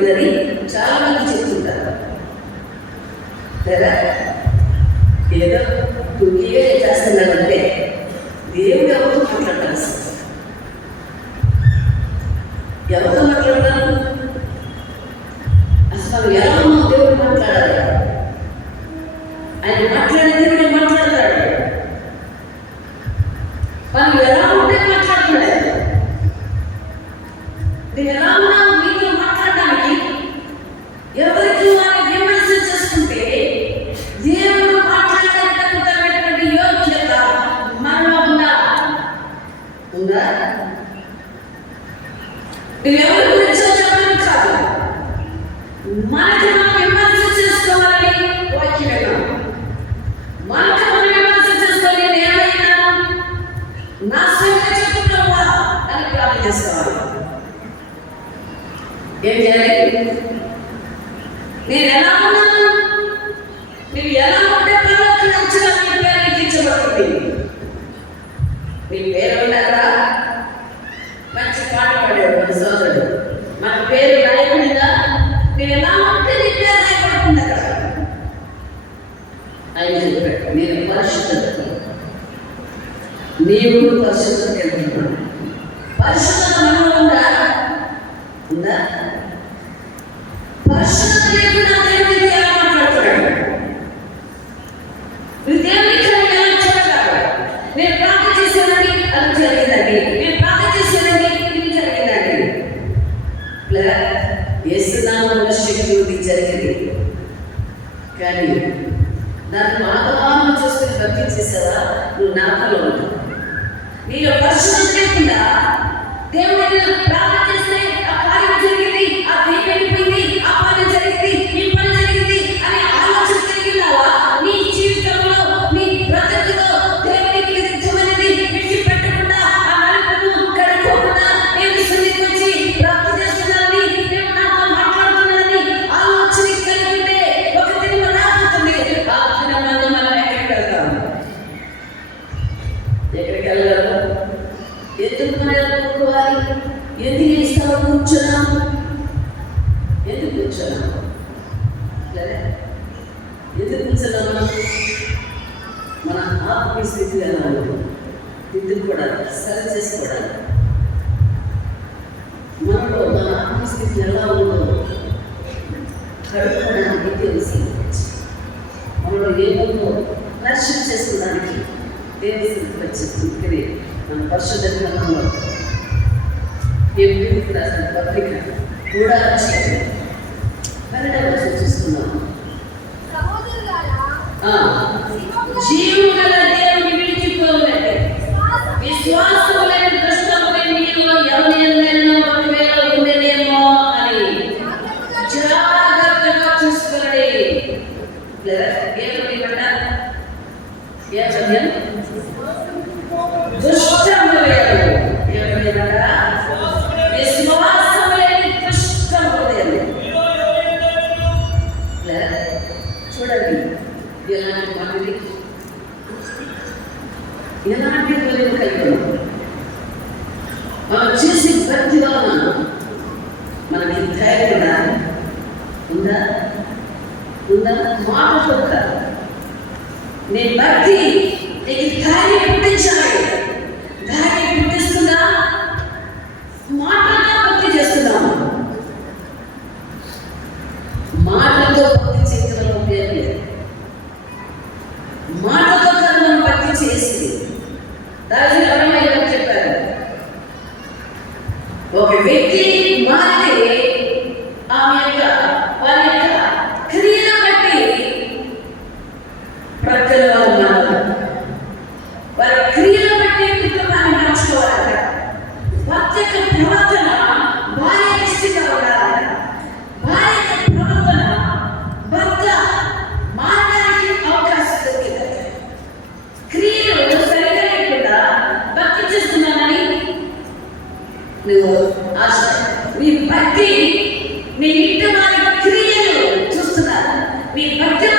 ఉందని చాలా మంది చెప్తుంటారు. కదా? ఏదో దుఃఖిగా చేస్తున్నాడంటే దేవుడు ఎవరితో మాట్లాడాలి ఎవరితో మాట్లాడాలి అసలు ఎలా దేవుడు మాట్లాడాలి? ఆయన మాట్లాడేది నువ్వెవరి గురించో చెప్పడం కాదు. మనకి మనం విమర్శ చేసుకోవాలి వాక్యం మనకి మనం విమర్శ నేనైనా నా సంగతి చెప్పుకున్నావా అని ప్రార్థన చేసుకోవాలి ఏం చేయాలి? నేను ఎలా ఉన్నాను? నువ్వు ఎలా నీవు పరిశుద్ధత వెళ్తున్నాను పరిశుద్ధత మనలో ఉందా? ఉందా పరిశుద్ధత లేకుండా దేవుడితో ఎలా మాట్లాడుతున్నాడు. నువ్వు దేవుని ఇక్కడ ఎలా చూడగలవు నేను ప్రార్థన చేశానని అది జరిగిందండి. నేను ప్రార్థన చేశానని ఇది జరిగిందండి. లేదా శక్తి ఉంది జరిగింది. కానీ దాన్ని మానవాలను చూసుకుని భక్తి చేసావా నువ్వు నాకలో ఉంటావు నీలో పరిశుద్ధత లేకుండా దేవుడు ప్రార్థన ఎందుకు మనం ఎందుకు ఇస్తావు కూర్చున్నాం ఎందుకు కూర్చున్నాం ఎందుకు కూర్చున్నాం మనం మన ఆత్మీయ స్థితి ఎలా ఉంది దిద్దుకోవడానికి సరి చేసుకోవడానికి మనలో మన ఆత్మీయ స్థితి ఎలా ఉందో కడుక్కోవడానికి తెలిసి మనలో ఏముందో రక్షణ చేసుకోవడానికి దేవుని వచ్చింది ఇక్కడే మన పరిశుద్ధ గ్రంథంలో ఎప్పుడు రాసిన పత్రిక కూడా వచ్చింది కన్నడ భాష చూస్తున్నాం గల దేవుని విడిచిపోవునట్టు విశ్వాసము లేని దుష్టములై మీలో ఎవరినైనా ఒకవేళ ఉండనేమో అని. జాగ్రత్తగా చూసుకోండి. ఏమని ఏమంటారు? ఏ ఎలాంటి మనది కలిగి మనం చేసే ప్రతి వలన మనకి ధైర్యం ఉందా ఉందా ఉందా నేను భక్తి పుట్టిస్తుందా మాటలతో చేసి దాని చెప్పారు? ఒక వ్యక్తి మీ భక్తి మీ ఇంటి వారి క్రియలు చూస్తున్నారు. మీ భక్తి